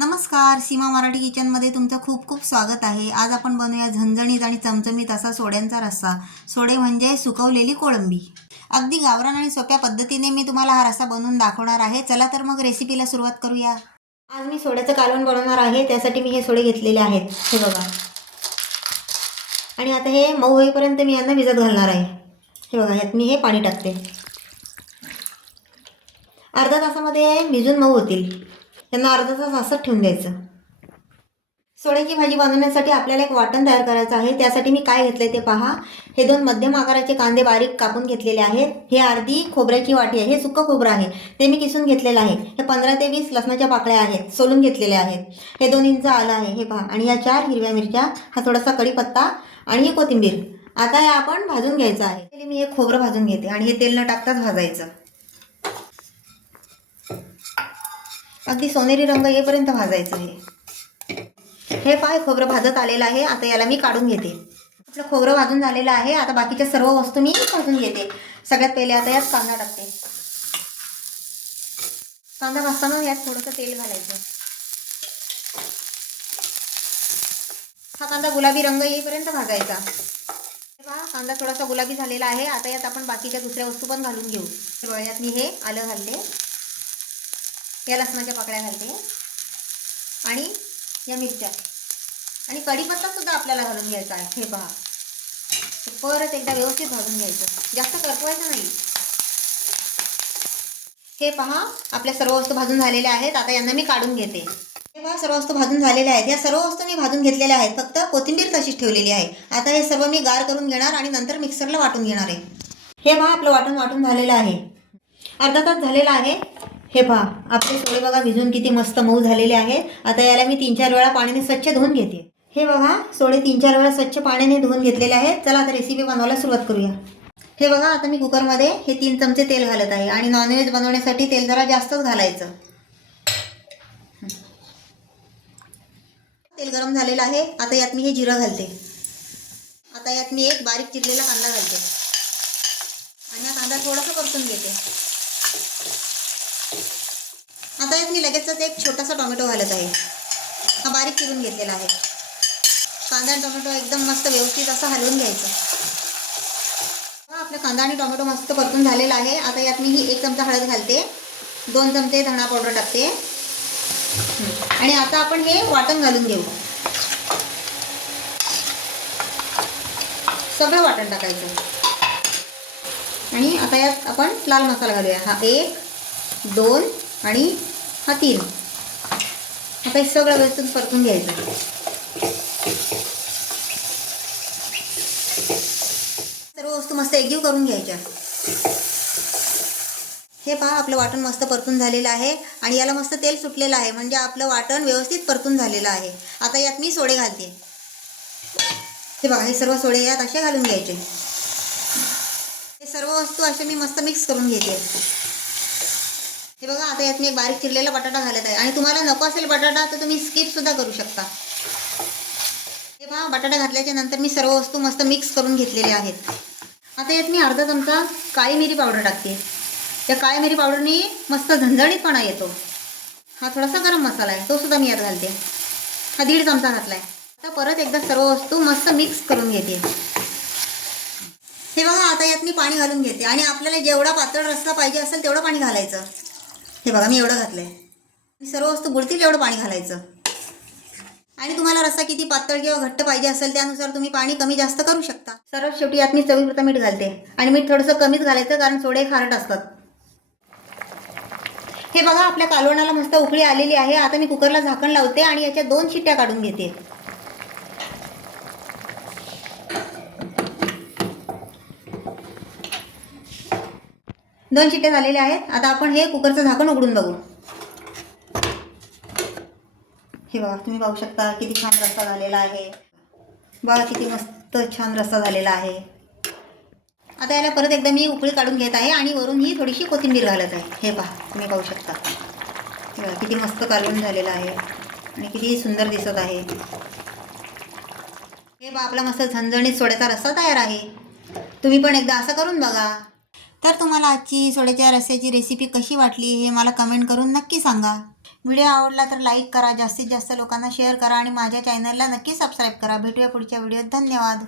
नमस्कार, सीमा मराठी किचनमध्ये तुमचं खूप खूप स्वागत आहे. आज आपण बनवूया झणझणीत आणि चमचमीत असा सोड्यांचा रस्सा. सोडे म्हणजे सुकवलेली कोळंबी. अगदी गावरान आणि सोप्या पद्धतीने मी तुम्हाला हा रस्सा बनवून दाखवणार आहे. चला तर मग रेसिपीला सुरुवात करूया. आज मी सोड्याचं कालवण बनवणार आहे. त्यासाठी मी हे सोडे घेतलेले आहेत, हे बघा. आणि आता हे मऊ होईपर्यंत मी यांना भिजत घालणार आहे. हे बघा, यात मी हे पाणी टाकते. अर्धा तासामध्ये भिजून मऊ होतील. त्यांना अर्धा तास असंच ठेवून द्यायचं. सोड्याची भाजी बनवण्यासाठी आपल्याला एक वाटण तयार करायचं आहे. त्यासाठी मी काय घेतलंय ते पहा. हे 2 मध्यम आकाराचे कांदे बारीक कापून घेतलेले आहेत. हे अर्धी खोबऱ्याची वाटी आहे. हे सुक्कं खोबरं आहे, ते मी किसून घेतलेलं आहे. हे 15 ते 20 लसणाच्या पाकळ्या आहेत, सोलून घेतलेल्या आहेत. हे 2 इंच आलं आहे, हे पहा. आणि या 4 हिरव्या मिरच्या, हा थोडासा कढीपत्ता आणि ही कोथिंबीर. आता हे आपण भाजून घ्यायचं आहे. पहिले मी हे खोबरं भाजून घेते आणि हे तेल न टाकताच भाजायचं. अगदी सोनेरी रंग येईपर्यंत भाजायचं. हे पाय खोबरं भाजत आलेलं आहे. आता याला मी काढून घेते. आपलं खोबरं भाजून झालेलं आहे. आता बाकीच्या सर्व वस्तू मी भाजून घेते. सगळ्यात पहिले आता यात कांदा टाकते. कांदा भाजताना यात थोडंसं तेल घालायचं. हा कांदा गुलाबी रंग येईपर्यंत भाजायचा. पहा, कांदा थोडासा गुलाबी झालेला आहे. आता यात आपण बाकीच्या दुसऱ्या वस्तू पण घालून घेऊ. यात मी हे आलं घालते, या लसणाच्या पाकळ्या घालते आणि या मिरच्या आणि कढीपत्ता सुद्धा आपल्याला घालून घ्यायचा आहे. हे पहा, परत एकदा व्यवस्थित भाजून घ्यायचं, जास्त करपवायचं नाही. हे पहा, आपल्या सर्व वस्तू भाजून झालेल्या आहेत. आता यांना मी काढून घेते. हे पहा, सर्व वस्तू भाजून झालेल्या आहेत. या सर्व वस्तू मी भाजून घेतलेल्या आहेत, फक्त कोथिंबीर तशीच ठेवलेली आहे. आता हे सर्व मी गार करून घेणार आणि नंतर मिक्सरला वाटून घेणार आहे. हे पहा, आपलं वाटून झालेलं आहे. अर्धा तास झालेला आहे. हे पहा, आपले सोडे बघा भिजून किती मस्त मऊ झालेले आहेत. आता याला मी 3-4 वेळा पाण्याने स्वच्छ धुवून घेते. हे बघा, सोडे 3-4 वेळा स्वच्छ पाण्याने धुवून घेतलेले आहेत. चला आता रेसिपी बनवायला सुरुवात करूया. हे बघा, आता मी कुकरमध्ये हे 3 चमचे तेल घालत आहे आणि नॉनव्हेज बनवण्यासाठी तेल जरा जास्तच घालायचं. तेल गरम झालेलं आहे. आता यात मी हे जिरं घालते. आता यात मी एक बारीक चिरलेला कांदा घालते आणि हा कांदा थोडासा परतून घेते. आता यात मी लगेचच एक छोटासा टोमॅटो घालत आहे. हा बारीक चिरून घेतलेला आहे. कांदा आणि टोमॅटो एकदम मस्त व्यवस्थित असं हलवून घ्यायचं. आपला कांदा आणि टोमॅटो मस्त परतून झालेला आहे. आता यात मी ही 1 चमचा हळद घालते, 2 चमचे धणा पावडर टाकते आणि आता आपण हे वाटण घालून घेऊ. सगळं वाटण टाकायचं आणि आता यात आपण लाल मसाला घालूया. हा 1, 2 आणि हा 3. आता हे सगळं व्यवस्थित परतून घ्यायचं. सर्व वस्तू मस्त एकजीव करून घ्यायच्या. हे पहा, आपलं वाटण मस्त परतून झालेलं आहे आणि याला मस्त तेल सुटलेलं आहे, म्हणजे आपलं वाटण व्यवस्थित परतून झालेलं आहे. आता यात मी सोडे घालते. हे बघा, हे सर्व सोडे यात असे घालून घ्यायचे. हे सर्व वस्तू असे मी मस्त मिक्स करून घेते. हे बघा, आता यात मी एक बारीक चिरलेला बटाटा घालत आहे आणि तुम्हाला नको असेल बटाटा तर तुम्ही स्किप सुद्धा करू शकता. हे पहा, बटाटा घातल्याच्या नंतर मी सर्व वस्तू मस्त मिक्स करून घेतलेल्या आहेत. आता यात मी अर्धा चमचा काळी मिरी पावडर टाकते. त्या काळ्या मिरी पावडरनी मस्त झणझणीतपणा येतो. हा थोडासा गरम मसाला आहे, तो सुद्धा मी यात घालते. हा 1.5 चमचा घातला आहे. आता परत एकदा सर्व वस्तू मस्त मिक्स करून घेते. हे बघा, आता यात मी पाणी घालून घेते आणि आपल्याला जेवढा पातळ रस्सा पाहिजे असेल तेवढं पाणी घालायचं. हे बघा, मी एवढं घातलं आहे. सर्व वस्तू बुडतील एवढं पाणी घालायचं आणि तुम्हाला रस्सा किती पातळ किंवा घट्ट पाहिजे असेल त्यानुसार तुम्ही पाणी कमी जास्त करू शकता. सर्वात शेवटी यात मी चवीपुरतं मीठ घालते आणि मीठ थोडंसं कमीच घालायचं, कारण सोडे खारट असतात. हे बघा, आपल्या कालवणाला मस्त उकळी आलेली आहे. आता मी कुकरला झाकण लावते आणि याच्या 2 शिट्ट्या काढून घेते. दोन शिट्ट्या झालेल्या आहेत. आता आपण हे कुकरचं झाकण उघडून बघू. हे बघा, तुम्ही पाहू शकता किती छान रस्सा झालेला आहे. बघा, किती मस्त छान रस्सा झालेला आहे. आता याला परत एकदा मी उकळी काढून घेत आहे आणि वरून ही थोडीशी कोथिंबीर घालत आहे. हे पहा, तुम्ही पाहू शकता. हे बघा, किती मस्त कालवण झालेलं आहे आणि किती सुंदर दिसत आहे. हे बघा, आपला मस्त झणझणीत सोड्याचा रस्सा तयार आहे. तुम्ही पण एकदा असं करून बघा. तर तुम्हाला आजची सोड्याच्या रस्स्याची रेसिपी कशी वाटली हे मला कमेंट करून नक्की सांगा. व्हिडिओ आवडला तर लाईक करा, जास्तीत जास्त लोकांना शेअर करा आणि माझ्या चॅनलला नक्की सबस्क्राईब करा. भेटूया पुढच्या व्हिडिओत. धन्यवाद.